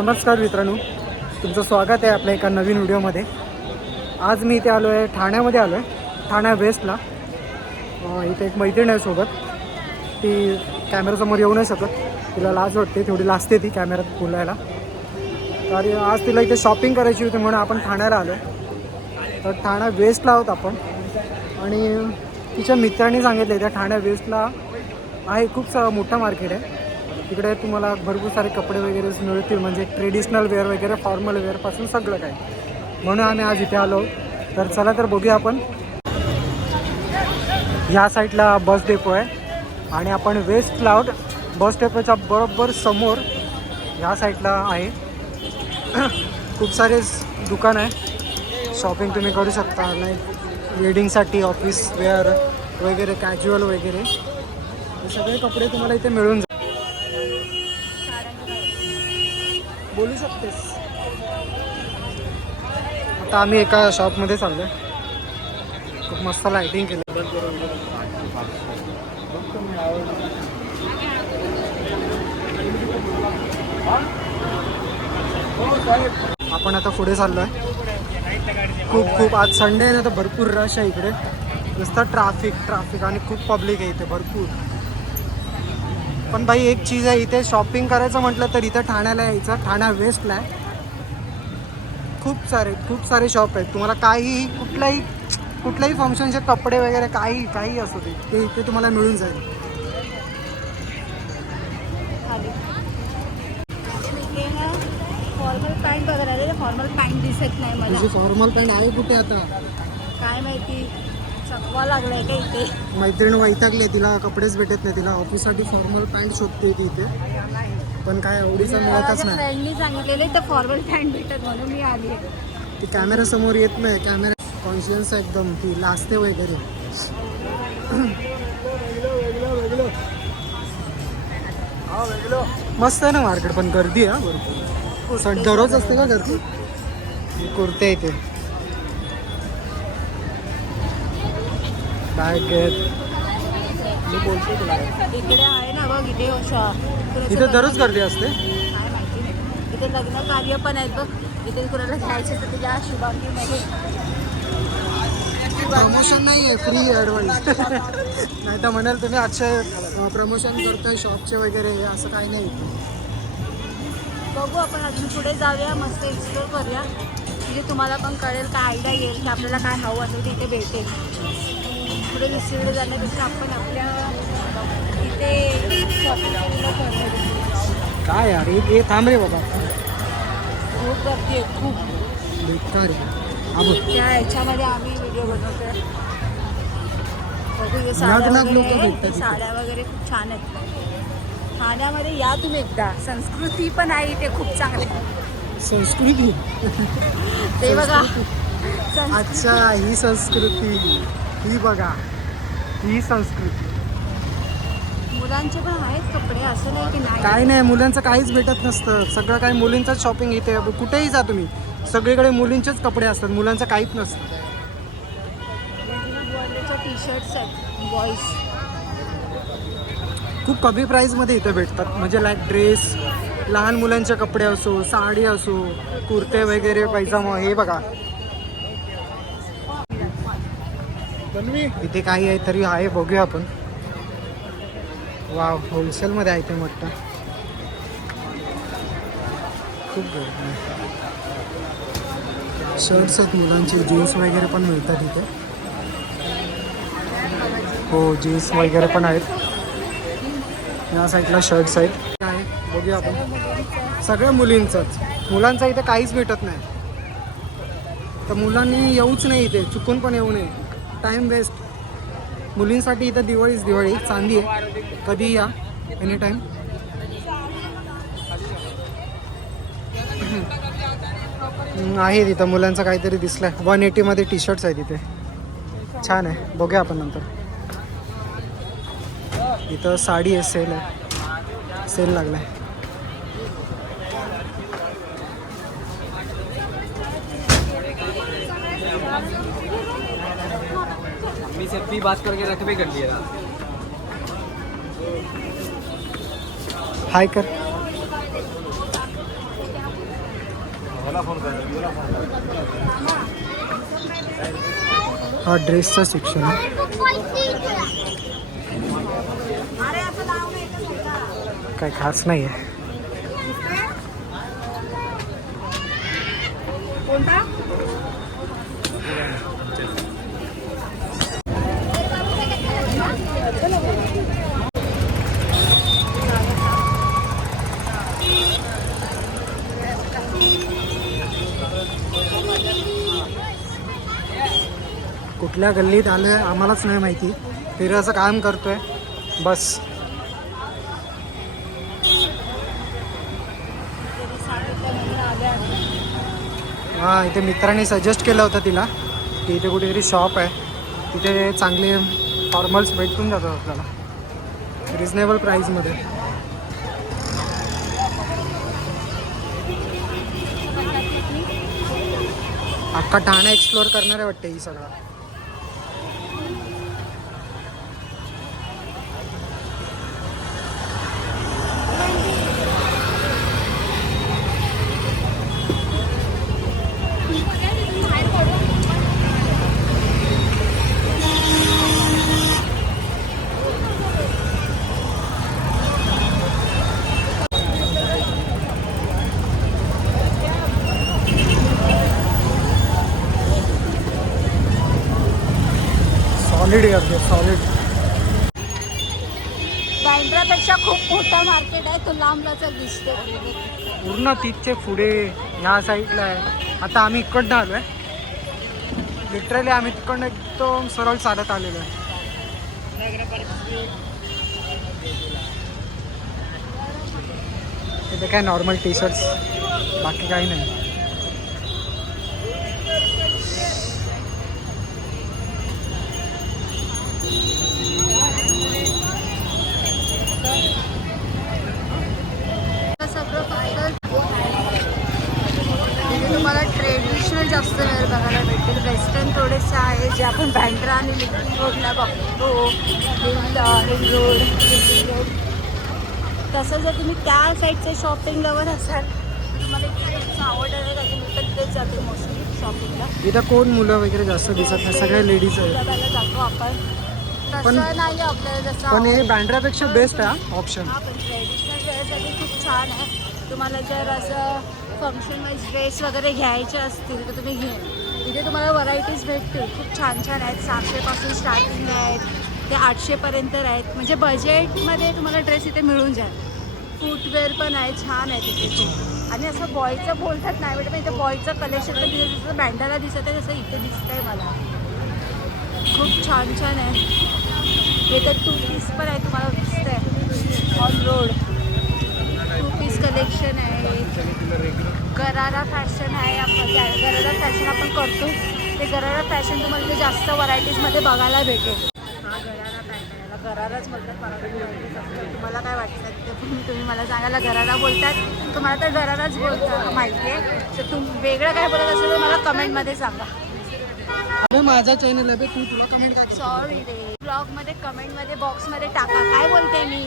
नमस्कार मित्रांनो, तुमचं स्वागत आहे आपल्या एका नवीन व्हिडिओमध्ये. आज मी इथे आलो आहे, ठाण्यामध्ये आलो आहे, ठाणा वेस्टला. इथे एक मैत्रीण आहे सोबत. ती कॅमेरासमोर येऊ नाही शकत, तिला लाज वाटते, थोडी लाजते ती कॅमेऱ्यात बोलायला. तर आज तिला इथे शॉपिंग करायची होती म्हणून आपण ठाण्याला आलो आहे. तर ठाणा वेस्टला आहोत आपण. आणि तिच्या मित्रांनी सांगितलं त्या ठाणा वेस्टला आहे खूप मोठा मार्केट आहे. तिकडे तुम्हाला भरपूर सारे कपडे वगैरे मिळतील, म्हणजे ट्रेडिशनल वेअर वगैरे, फॉर्मल वेअरपासून सगळं काय. म्हणून आम्ही आज इथे आलो. तर चला तर बघूया आपण. ह्या साईडला बस डेपो आहे आणि आपण वेस्टला आहोत. बस डेपोच्या बरोबर समोर ह्या साईडला आहे खूप सारे दुकान आहे. शॉपिंग तुम्ही करू शकता, लाईक वेडिंगसाठी, ऑफिस वेअर वगैरे, कॅज्युअल वगैरे, हे सगळे कपडे तुम्हाला इथे मिळून बोलू शकतेस. आता आम्ही एका शॉपमध्ये चाललो आहे. खूप मस्त लायटिंग केलं. आपण आता पुढे चाललो आहे. खूप आज संडे आहे ना, तर भरपूर रश आहे इकडे. नुसतं ट्राफिक आणि खूप पब्लिक आहे इथे भरपूर. पण भाई एक चीज आहे, इथे शॉपिंग करायचं म्हटलं तर इथं ठाण्याला यायचं. ठाणा वेस्टला आहे. खूप सारे शॉप आहेत. तुम्हाला कुठल्याही फंक्शनचे कपडे वगैरे काही असू दे, ते इथे तुम्हाला मिळून जाईल. फॉर्मल पॅन्ट बघायला, फॉर्मल पॅन्ट दिसत नाही मला. तुझी फॉर्मल पॅन्ट आहे कुठे आता? काय माहिती, चकवा लागलाय का इथे. मैत्रीण वैतागली, तिला कपडेच भेटत नाही. तिला ऑफिससाठी फॉर्मल पॅन्ट शोधते ती इथे, पण काय एवढीचं मिळतच नाही. फ्रेंडनी सांगितलेले तर फॉर्मल पॅन्ट भेटत, म्हणून मी आली. ती कॅमेरासमोर येत नाही. कॅमेरा कॉन्शियन्स आहे एकदम, ती लाजते वगैरे. मस्त आहे ना मार्केट, पण गर्दी आहे भरपूर. दररोज असते का गर्दी? कुर्ते इथे मी बोलतो तुला. इकडे आहे ना बघ, इथे दररोज गर्दी असते. काय माहिती, इथे लग्न कार्य पण आहेत बघ. इथे कुणाला घ्यायचे तर तुझ्या शुभांगीमध्ये. प्रमोशन नाही आहे, फ्री ॲडव्हान्स. नाही तर म्हणाल तुम्ही अक्षय प्रमोशन करताय शॉपचे वगैरे, असं काही नाही. बघू, आपण अजून पुढे जाऊया, मस्त एक्सप्लोर करूया, म्हणजे तुम्हाला पण कळेल, काय आयडिया येईल की आपल्याला काय हवं असेल तिथे भेटेल. पुढे दुसरीकडे जाण्यापेक्षा आपण आपल्या इथे शॉपिंग केलेलं करतो. काय यार, हे थांब रे बाबा, खूप गर्दी आहे, खूप बेकार. त्या ह्याच्यामध्ये आम्ही व्हिडिओ बनवतोय. बघू, साड्या वगैरे खूप छान आहेत. ठाण्यामध्ये या तुम्ही एकदा. संस्कृती पण आहे इथे खूप चांगली. संस्कृती ते बघा. अच्छा, ही संस्कृती, ही बघा, ही संस्कृती. मुलांचे पण आहेत कपडे, असं नाही की नाही. काय नाही, मुलांचं काहीच भेटत नसतं. सगळं काय मुलींचंच शॉपिंग इथे. कुठेही जा तुम्ही, सगळीकडे मुलींचेच कपडे असतात, मुलांचं काहीच नसतं. टी शर्ट्स आहेत बॉईज, खूप कमी प्राईजमध्ये इथे भेटतात. म्हणजे लाईक ड्रेस, लहान मुलांचे कपडे असो, साडी असो, कुर्ते वगैरे, पैजामा. हे बघा, इथे काही आहे तरी आहे, बघूया आपण. वाव, होलसेलमध्ये आहे ते मोठं. खूप गर्दी. शर्ट्स आहेत मुलांचे, जीन्स वगैरे पण मिळतात इथे. हो, जीन्स वगैरे पण आहेत. या साईडला शर्ट्स आहेत. काय बघूया आपण. सगळ्या मुलींचंच, मुलांचं इथे काहीच भेटत नाही. तर मुलांनी येऊच नाही इथे, चुकून पण येऊ नये. Time waste. मुलींसाठी इथं दिवाळी चांदी आहे, कधी या, एनी टाईम. आहे तिथं मुलांचं काहीतरी दिसलंय. 180मध्ये टी शर्ट्स आहे तिथे, छान आहे. बघूया आपण नंतर. इथं साडी आहे, सेल लागलाय. से अपनी बात करके रख भी कर लिया। हाय कर। हा ड्रेसचा सेक्शन आहे. काय खास नाही आहे. कोणता? कुठल्या गल्लीत आलोय आम्हालाच नाही माहिती. फिरायचं काम करतोय बस. हां, इथे मित्रांनी सजेस्ट केलं होतं तिला की इथे कुठेतरी शॉप आहे, तिथे चांगले फॉर्मल्स भेटून जातात आपल्याला रिजनेबल प्राईसमध्ये. अख्खा ठाणे एक्सप्लोअर करणार आहे वाटते ही सगळं. सॉलिड आहे अगदी सॉलिड. बँड्रापेक्षा खूप मोठा मार्केट आहे, तो लांबलाच दिसतो. पूर्ण तिथचे पुढे ह्या साईडला आहे. आता आम्ही इकडनं आलो आहे. लिटरली आम्ही तिकडनं एकदम सरळ चालत आलेलो आहे. इथे काय नॉर्मल टी शर्ट्स, बाकी काही नाही. सगळं फक्त तुम्हाला ट्रेडिशनल जास्त वेअर बघायला भेटेल. वेस्टर्न थोडेसे आहे जे आपण बँड्रा आणि लिंकिंग रोडला बघतो. हिल रोड तसं जर तुम्ही त्या साईडचं शॉपिंग लवर असाल तर तुम्हाला इतकं आवड आहे तर मी तर तिथेच जाते मोस्टली शॉपिंगला. इथं कोण मुलं वगैरे जास्त दिसत नाही, सगळे लेडीज आहेत. बघायला जातो आपण. तसं नाही आपल्याला जसं पण हे बँड्रापेक्षा बेस्ट आहे ऑप्शन. हां, पण ट्रेडिशनल वेअरसाठी खूप छान आहे. तुम्हाला जर असं फंक्शन वाईज ड्रेस वगैरे घ्यायचे असतील तर तुम्ही घे. इथे तुम्हाला व्हरायटीज भेटतील. खूप छान छान आहेत. 700पासून स्टार्टिंग आहेत ते 800पर्यंत आहेत. म्हणजे बजेटमध्ये तुम्हाला ड्रेस इथे मिळून जाईल. फूटवेअर पण आहे, छान आहे तिथे. आणि असं बॉयचं बोलतात नाही बेटा, पण इथे बॉयचं कलेक्शन तर तिथे जसं बँडाला दिसत आहे तसं इथे दिसतं आहे मला. खूप छान छान आहे. इथे 2 पीस पण आहे, तुम्हाला दिसतं आहे ऑन रोड. 2 पीस कलेक्शन आहे. गरारा फॅशन आहे. आपण गरारा फॅशन आपण करतो ते गरारा फॅशन तुम्हाला इथे जास्त व्हरायटीजमध्ये बघायला भेटेल. हा गरारा पॅटर्न, याला गराराच बोलतात. तुम्हाला काय वाटतं ते तुम्ही मला सांगायला. गरारा बोलतात, तुम्हाला तर गराराच बोलतात माहिती आहे. तर वेगळं काय बोलत असेल तर मला कमेंटमध्ये सांगा. अरे माझा चॅनल आहे, तू तुला कमेंट कर. सॉरी रे, ब्लॉगमध्ये कमेंटमध्ये बॉक्समध्ये टाका. काय बोलते मी?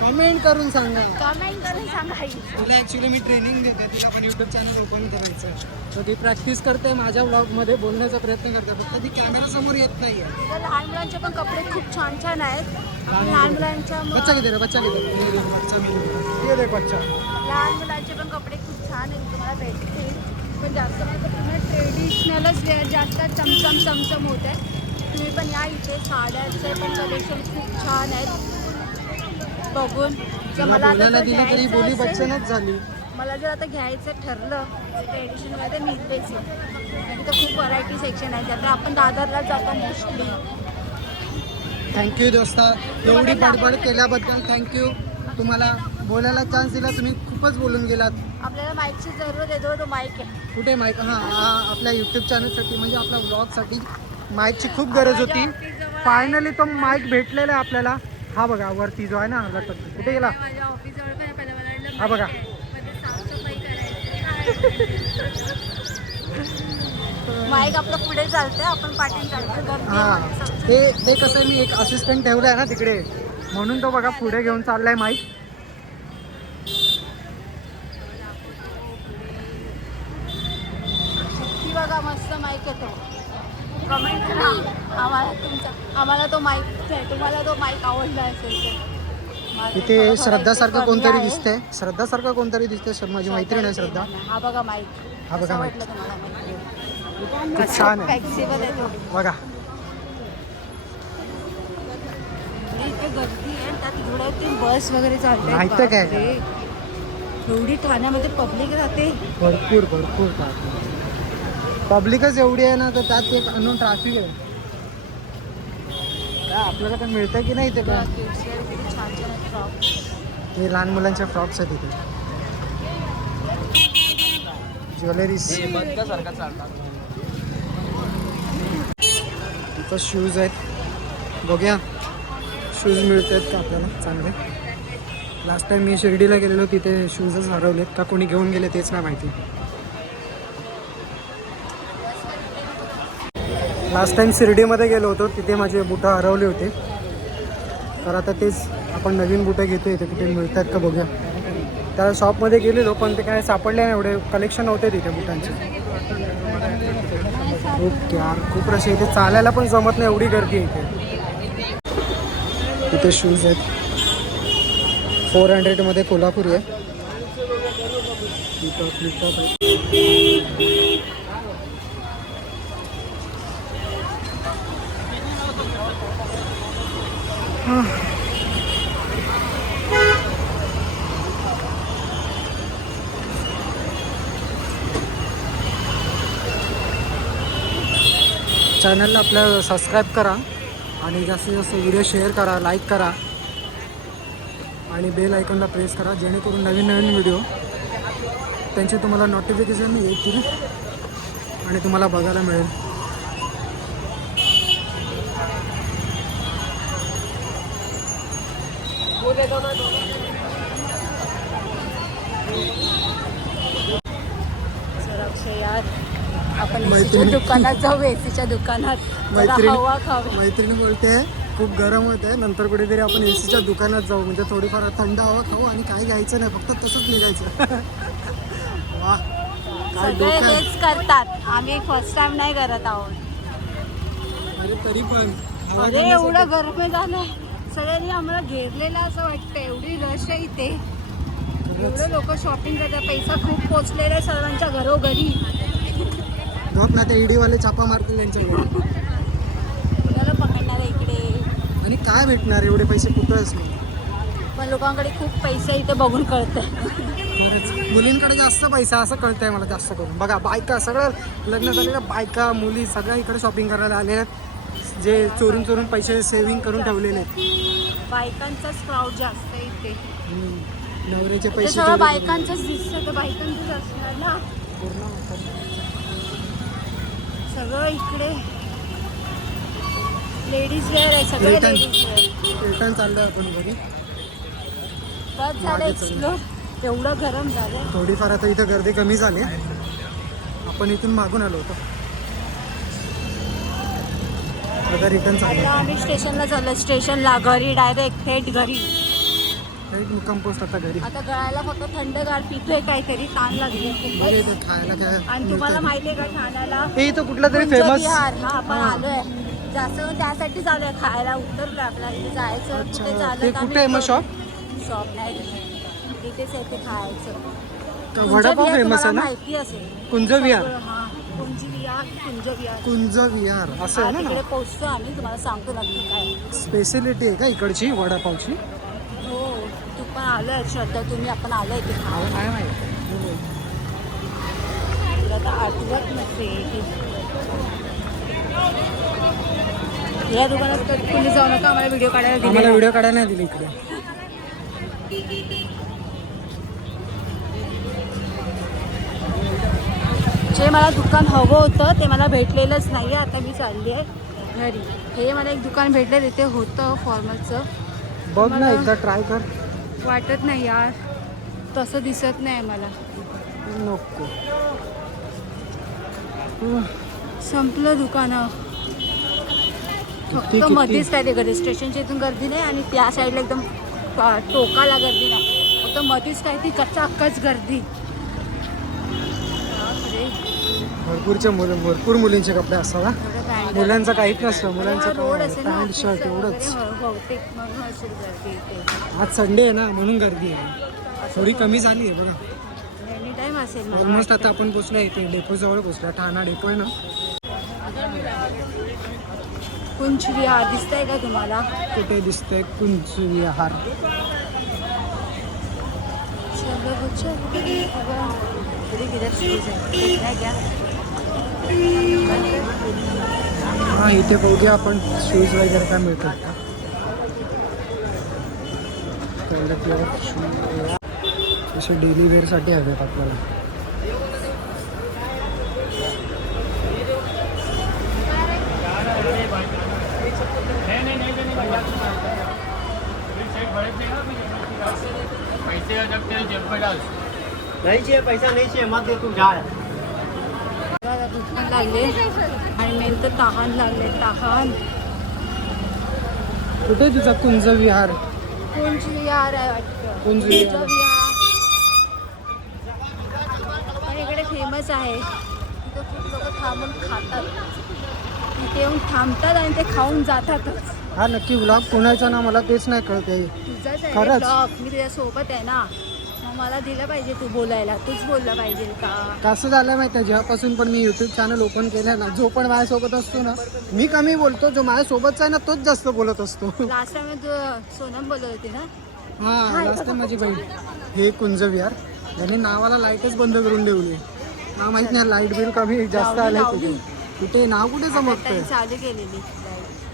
कमेंट करून सांगा. कमेंट करून सांगायचं. तुला ॲक्च्युली मी ट्रेनिंग देते. तिला पण यूट्यूब चॅनल ओपन करायचं. तर ती प्रॅक्टिस करते, माझ्या ब्लॉगमध्ये बोलण्याचा प्रयत्न करते, फक्त ती कॅमेरासमोर येत नाही आहे. तर लहान मुलांचे पण कपडे खूप छान छान आहेत. लहान मुलांच्या बच्चा किती रे? बच्चा किती? ये देख बच्चा. लहान मुलांचे पण कपडे खूप छान आहेत, तुम्हाला भेटतील. पण जास्त म्हणजे तुम्हाला ट्रेडिशनलच वेअर जास्त चमचम होत आहे. तुम्ही पण या इथे साड्यांचे पण कलेक्शन खूप छान आहेत. बघून जर मला आता बोलायला जर दिली तरी घ्यायचं बोली असेल, बच्चनच झाली. मला जर आता घ्यायचं ठरलं ट्रेडिशनलमध्ये मी इथेच आहे. तिथं खूप व्हरायटी सेक्शन आहे. ज्यात आपण दादरला जातो मोस्टली. थँक्यू दोस्ता, एवढी बडबड केल्याबद्दल थँक्यू. तुम्हाला बोलायला चान्स दिला, तुम्ही खूपच बोलून गेलात. आपल्याला माईकची जरूरत आहे. तो माईक आहे कुठे माईक? हां, आपल्या यूट्यूब चॅनलसाठी म्हणजे आपल्या व्लॉगसाठी माईकची खूप गरज होती. फायनली तो माईक भेटलेला आहे आपल्याला. हा बघा वरती जो आहे ना लटक, कुठे गेला? माझ्या ऑफिसजवळ पण आहे. पहिला मला वाटलं हा बघा. मध्ये साफसफाई करायची. माईक आपलं पुढे चालतंय, आपण पाठीत चालतो. हां, ते कसं मी एक असिस्टंट ठेवला आहे ना तिकडे, म्हणून तो बघा पुढे घेऊन चाललाय माईक. आम्हाला तो माईक तुम्हाला तो माईक आवडला असेल तर. मला इथे थोडं श्रद्धासारखं कमी कोणतरी आहे. दिसतंय. श्रद्धासारखं कोणतरी दिसतंय. माझी मैत्रीण आहे श्रद्धा. हा बघा माईक. हा बघा कसं माईक. वाटलं तुम्हाला माईक? खूप छान आहे. फ्लेक्सिबल आहे तो. बघा इथे गर्दी आहे त्यात एवढ्या बस वगैरे चालते. माहित आहे काय? एवढी ठाण्यामध्ये पब्लिक राहते. भरपूर पब्लिकच एवढी आहे ना, तर त्यात एक अनोन ट्रॅफिक आहे. काय आपल्याला काय मिळतं की नाही इथे काय? किती छान छान फ्रॉक. हे लहान मुलांचे फ्रॉक्स आहेत इथे. ज्वेलरीज सारखा चालतात. इथं शूज आहेत. बघूया शूज मिळत आहेत का आपल्याला चांगले. लास्ट टाइम मी शिर्डीला गेलेलो, तिथे शूजच हरवलेत का कोणी घेऊन गेले तेच नाही माहिती. लास्ट टाइम शिर्डीमध्ये गेलो होतो, तिथे माझे बुटं हरवले होते. तर आता तेच आपण नवीन बुटं घेतो. इथे कुठे मिळतात का बघूया. त्या शॉपमध्ये गेलेलो पण ते काय सापडले नाही. एवढे कलेक्शन नव्हते तिथे बुटांचे. खूप यार खूप रश. इथे चालायला पण जमत नाही, एवढी गर्दी आहे इथे. इथे शूज आहेत 400 मध्ये. कोल्हापुरी आहे. फ्लिपटॉप आहे. चॅनलला आपल्या सबस्क्राईब करा आणि जास्तीत जास्त व्हिडिओ शेअर करा, लाईक करा आणि बेल आयकॉनला प्रेस करा, जेणेकरून नवीन नवीन व्हिडिओ त्यांचे तुम्हाला नोटिफिकेशन येतील आणि तुम्हाला बघायला मिळेल. यार आपण एसीच्या दुकानात जाऊ. एसीच्या दुकानात जरा हवा खाऊ. मैत्रिणी बोलते खूप गरम होत आहे, नंतर कुठेतरी आपण एसीच्या दुकानात जाऊ, म्हणजे थोडीफार थंड हवा खाऊ आणि काय घ्यायचं नाही, फक्त तसंच निघायचं. वा काय सगळे डोकं. हेच करतात. आम्ही फर्स्ट टाइम नाही करत आहोत. अरे तरी पण हवा अरे एवढं गरमी झालं, सगळ्यांनी आम्हाला घेरलेलं असं वाटतं. एवढी रश आहे इथे. एवढं लोक शॉपिंग करतात. पैसा खूप पोचलेला आहे सर्वांच्या घरोघरी. बघ ना, ते ईडीवाले चापा मारतील त्यांच्याकडे. कुणाला पकडणार आहे इकडे? आणि काय भेटणार एवढे पैसे कुठंच नाही. पण लोकांकडे खूप पैसे इथे बघून कळतंय. मुलींकडे जास्त पैसा असं कळतंय मला जास्त करून. बघा बायका सगळं लग्न झालेल्या बायका मुली सगळ्या इकडे शॉपिंग करायला आलेल्या आहेत, जे चोरून चोरून पैसे सेव्हिंग करून ठेवलेले आहेत. बायकांचाच क्राऊड जास्त आहे इथे. नवऱ्याचे ते पैसे सगळं बायकांचंच दिसतं, तर बायकांचंच असणार ना सगळं. इकडे लेडीज वेअर आहे, सगळे लेडीज वेअर. रिटर्न चाललं आपण घरी. बस झालं एक्सप्लोर. एवढं गरम झालं. थोडीफार आता इथं गर्दी कमी झाली. आपण इथून मागून आलो होतो, आता रिटर्न आता चाललं. आम्ही स्टेशनला चाललो. स्टेशनला घरी डायरेक्ट थेट घरी. मुक्काम पोस्ट आता घरी. आता गळायला फक्त थंडगार पितोय काहीतरी. ताण लागली बघ इथं खायला काय आणि तुम्हाला माहिती आहे का ठाण्याला हे इथं कुठला तरी कुंज फेमस. विहार. हा आपण आलोय जास्त त्यासाठी चालूय. खायला उतरलोय आपल्याला. तिथे जायचं. अच्छा, कुठे ते चालत कुठे आहे मग शॉप? शॉप नाही तिथेच आहे ते खायचं. वडापाव फेमस आहे ना? माहिती असेल. कुंज विहार. हा कुंज विहार. कुंज विहार. कुंज विहार असं आहे ना. तिकडे पोहोचतो आम्ही. तुम्हाला सांगतो नक्की काय स्पेशलिटी आहे का इकडची वडापावची? हो. तू पण आलोय श्रद्धा, तुम्ही आपण आलोय ते खायला. काय माहिती. तुला तर आठवत नसेल. या दुकानात कधी कुणी जाऊ नका. आम्हाला व्हिडिओ काढायला दिले आम्हाला नाही. व्हिडिओ काढायला नाही दिली इकडे. जे मला दुकान हवं होतं ते मला भेटलेलंच नाही. आता मी चालली आहे घरी. हे मला एक दुकान भेटलं, तिथे होतं फॉर्मलचं. बघ ना एकदा ट्राय कर. वाटत नाही यार, तसं दिसत नाही मला. नको. संपलं दुकानं. फक्त मध्येच काय ते गर्दी. स्टेशनच्या इथून गर्दी नाही आणि त्या साईडला एकदम टोकाला गर्दी नाही. फक्त मध्येच काय ती कच्चाच गर्दी. भरपूर मुलींचे कपडे असतात. एवढं मुलांचं काहीच नसतं, मुलांचं रोड असेल ना पॅन्ट शर्ट एवढंच. बहुतेक म्हणून असेल गर्दी इथे. आज संडे आहे ना म्हणून गर्दी आहे, थोडी कमी झाली आहे बघा. एनी टाइम असेल मला ऑलमोस्ट आता आपण पोचलो इथे डेपो जवळ पोचलो. ठाणा डेपो आहे ना. कुंच विहार दिसतंय का तुम्हाला? कुठे दिसतंय कुंच विहार? चलो बच्चा शूज आहे क्या? हां इथे बघूया आपण शूज वगैरे काय मिळतात का. असे डेली वेअरसाठी हवेत आपल्याला. नहीं चाहिए पैसा, नहीं चाहिए मत दे तू जा. भूक पण लागले आणि मेन तर तहान लागले. तहान. कुठे आहे तुझा कुंज विहार? कुंच विहार आहे वाटतं. कुंज विहार. पण इकडे फेमस आहे. तिथे खूप लोक थांबून खातात. तिथे येऊन थांबतात आणि ते खाऊन जातातच. हा नक्की व्लॉग कोणाचा ना मला तेच नाही कळते. तुझाच आहे खरंच? ब्लॉग, मी तुझ्या सोबत आहे ना, मग मला दिलं पाहिजे तू बोलायला. तूच बोलला पाहिजे का? कसं झालं माहिती आहे, जेव्हापासून पण मी यूट्यूब चॅनल ओपन केलं ना, जो पण माझ्यासोबत असतो ना मी कमी बोलतो, जो माझ्यासोबतचा आहे ना तोच जास्त बोलत असतो. लास्ट टाइम तू सोनम बोलत होती ना. हां लास्ट टाइम माझी बहीण. हे कुंज विहार याने नावाला लाईटच बंद करून ठेवली. हा माहित नाही लाईट बिल कमी जास्त आलंय तिथे. कुठे नाव कुठे समजतंय. त्यांनी चालू केलेली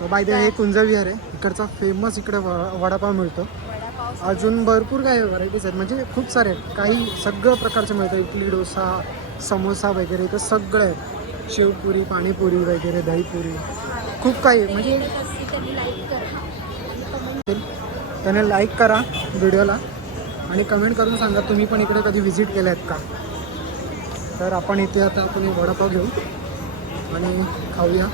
तर बाय द वे हे कुंज विहार आहे. इकडचा फेमस इकडे वडापाव मिळतो. वडापाव. अजून भरपूर काही व्हरायटीज आहेत, म्हणजे खूप सारे आहेत. काही सगळं प्रकारचं मिळतं. इडली डोसा समोसा वगैरे इथं सगळं आहे. शेवपुरी पाणीपुरी वगैरे दहीपुरी खूप काही आहे. म्हणजे त्यांनी लाईक करा. त्याने लाईक करा व्हिडिओला आणि कमेंट करून सांगा तुम्ही पण इकडे कधी व्हिजिट केले आहेत का. तर आपण इथे आता आपण वडापाव घेऊ आणि खाऊया.